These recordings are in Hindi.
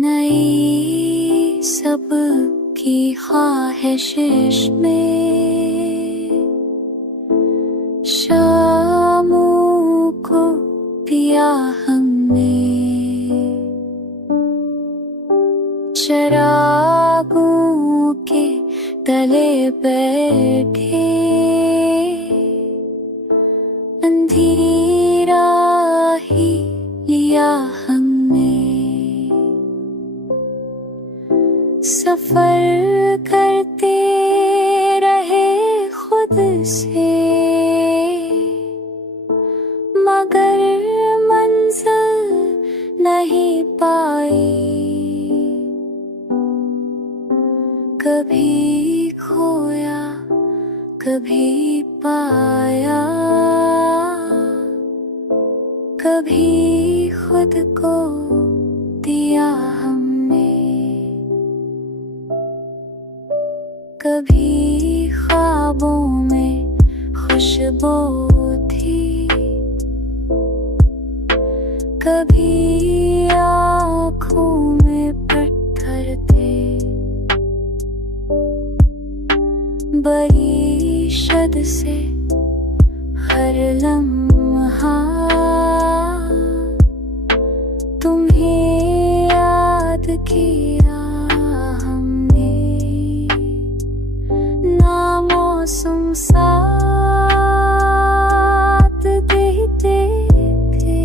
नई सबकी ख्वाहिश में शामों को पिया हमने, चरागों के तले बैठे अंधेरा ही लिया हमने। सफर करते रहे खुद से मगर मंजिल नहीं पाई। कभी खोया कभी पाया, कभी खुद को दिया हमने। कभी ख्वाबों में खुशबू थी, कभी आँखों में पत्थर थे। बड़ी शद से हर लम्हा तुम्हें याद किया हमने। ना मौसम साथ देते थे,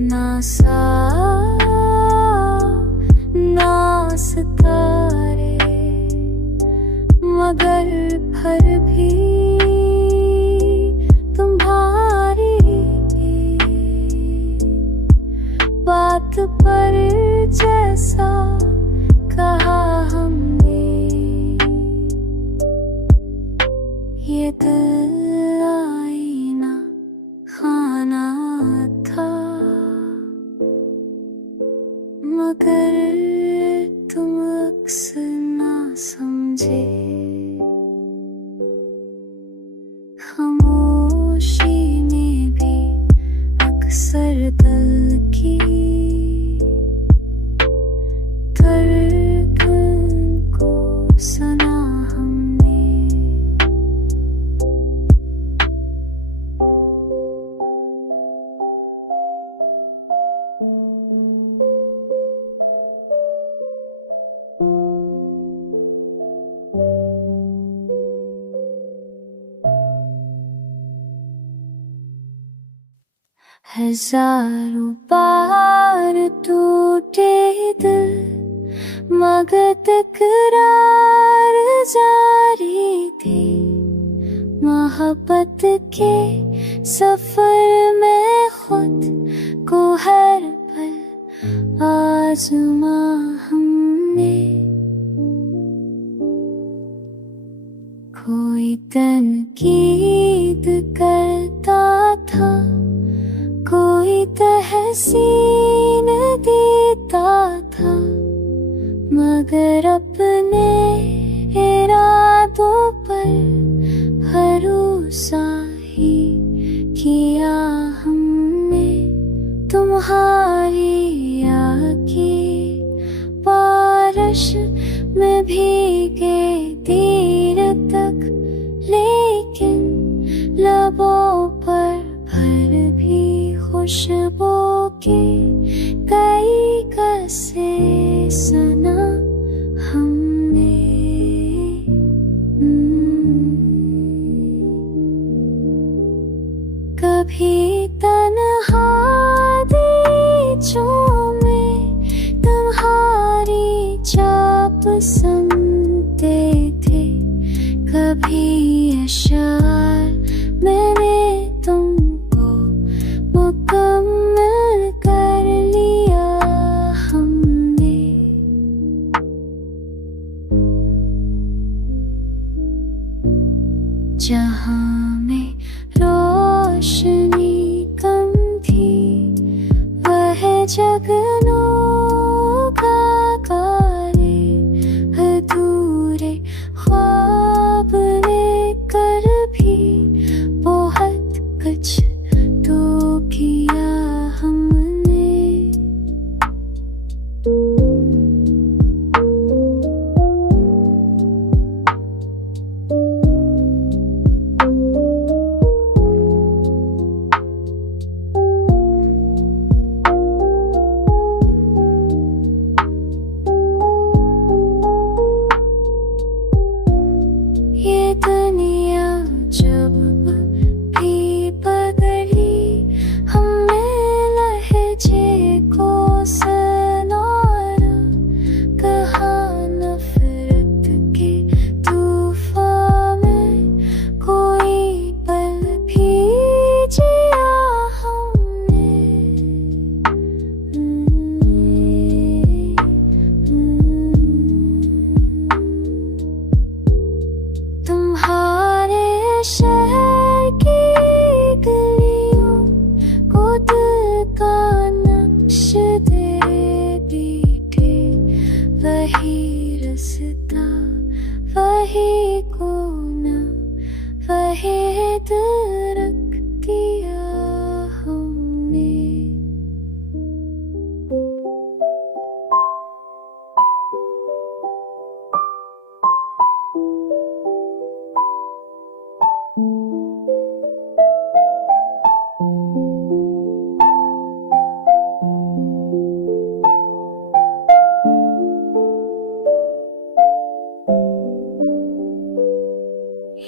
ना ना सितारे, मगर फिर भी तुम्हारी बात पर जैसा कहा हमने। ये दिल आईना खाना था, मगर तुम अक्सर ना समझे। खामोशी में भी अक्सर दिल की धड़कन को सुना हमने। हजारों बार टूटे दिल, मगर तकरार जारी थी। मोहब्बत के सफर में खुद को हर पल आज़मा हमने। कोई तनकीद करता था, कोई तहसीन देता था, मगर अपने इरादों पर भरोसा ही किया हमने। तुम्हारी आँखें बारिश में भीगे देर तक, लेकिन लबों पर भर भी खुशबू के कई कसे सुना हमने। कभी तन्हा दीचों में तुम्हारी चाप सुनते थे, कभी अशार मैंने तुमको मुकम्मल कर लिया हमने। जहाँ में रोशनी कम थी, वह जगनों का काले अधूरे ख्वाब लेकर भी बहुत कुछ तो किया हमने। दे बीते, वही रास्ता, वही कोना, वही दरक दिया हमने।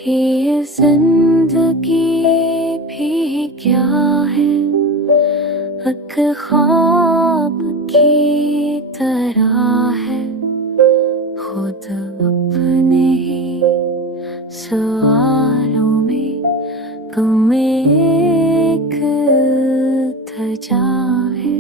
ये जिंदगी भी क्या है, एक ख्वाब की तरह है, खुद अपने ही सवालों में तुम एक धजा है।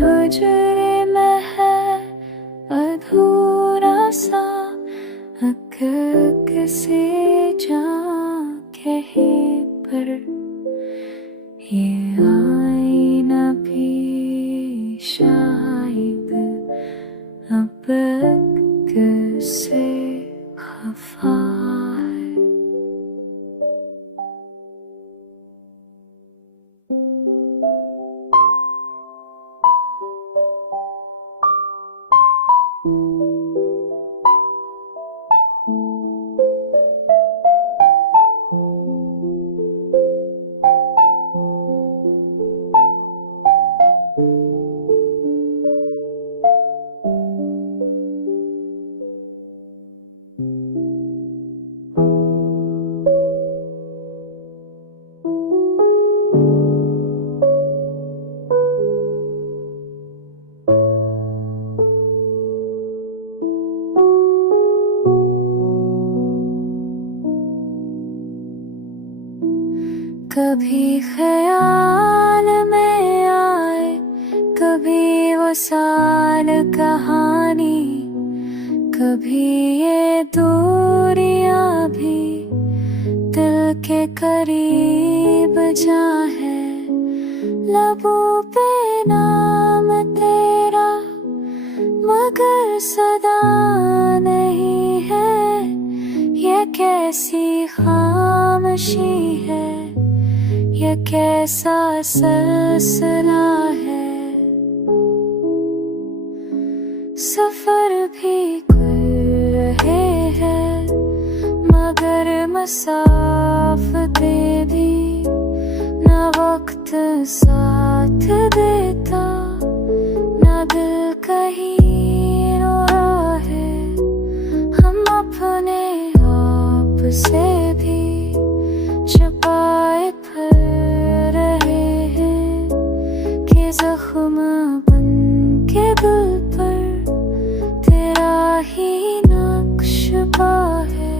मुझे में है अधूरा सा, अगर किसी जान कहीं पर ये आईना भी शायद अब किसे खफा है। कभी ख्याल में आए, कभी वो साल कहानी, कभी ये दूरियां भी दिल के करीब जा है। लबों पे नाम तेरा मगर सदा नहीं है, ये कैसी खामोशी है, ये कैसा सिलसिला है। सफर भी कर रहे हैं मगर मसाफते भी, ना वक्त साथ देता, ना दिल कहीं रो रहा है। हम अपने आप से भी छुपाए फिर रहे हैं कि जख्म बन के दिल पर तेरा ही नक्श पा है।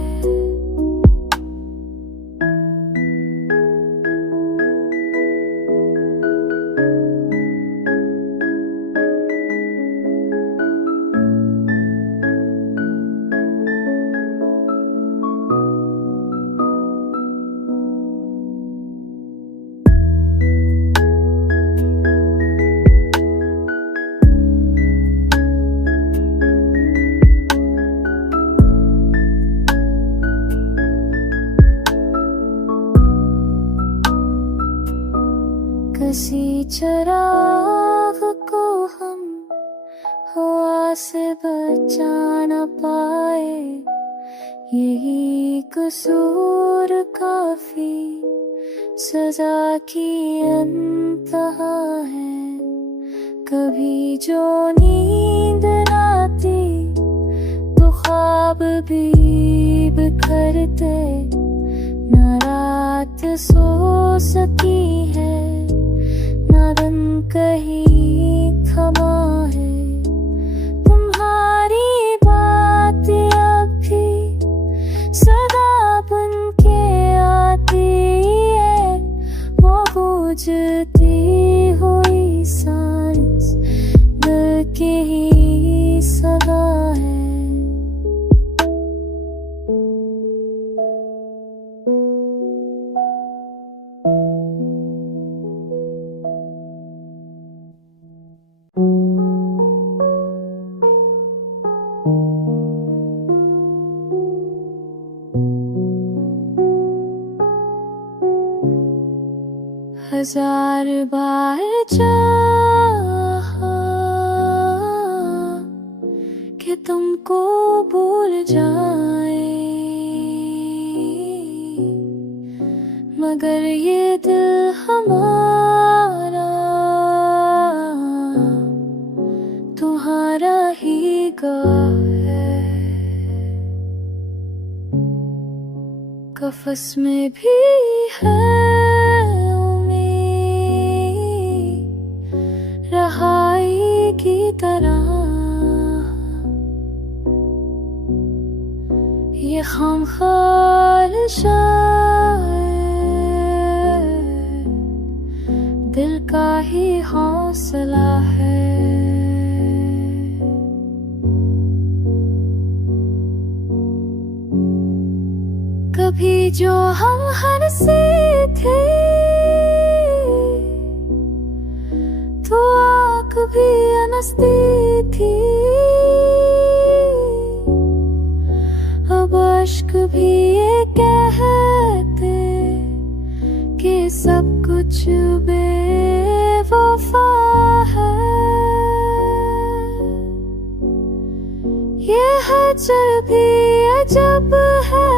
किसी चिराग को हम हवा से बचा न पाए, यही कसूर काफी सजा की अंतहा है। कभी जो नींद न आती तो ख्वाब भी बिखरते, न रात सो सकी है, न दिन कहीं थमा है। तुम्हारी बात अब भी सदा बन के आती है, वो गूंजती हुई सांस दिल की ही सदा है। हजार बार चाहा कि तुमको भूल जाए, मगर ये दिल हमारा तुम्हारा ही गवाह है। कफस में भी है रहाई की तरह, ये खामख्याल दिल का ही हौसला है। कभी जो हम हंसे थे तो आँख भी अनसती थी, अब अश्क भी ये कहते कि सब कुछ बेवफा है। ये हजर भी अजब है,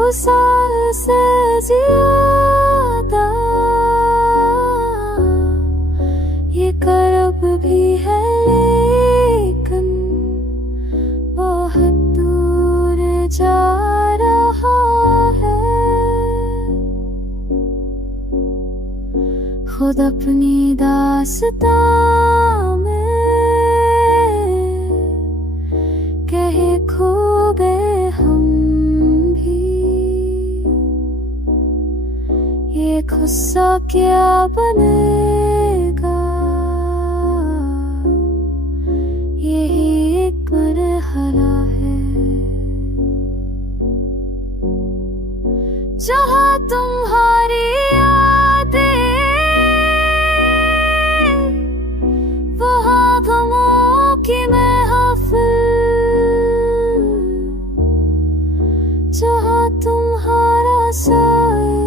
उस साल से ज्यादा ये करब भी है, लेकिन बहुत दूर जा रहा है। खुद अपनी दास्तां में कहे खो गए हम भी, ये गुस्सा क्या बनेगा, यही एक मरहला है। जहाँ तुम्हारी यादें, वहाँ गमों की महफिल, जहाँ तुम्हारा साए,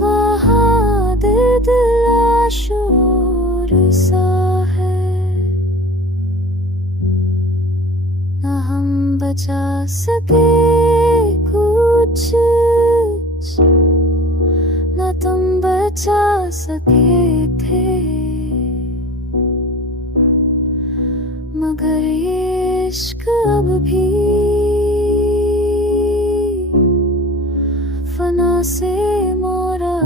वहाँ दिल शोर सा है। न हम बचा सके कुछ, न तुम बचा सके थे, मगर ये इश्क अब भी फना से मोरा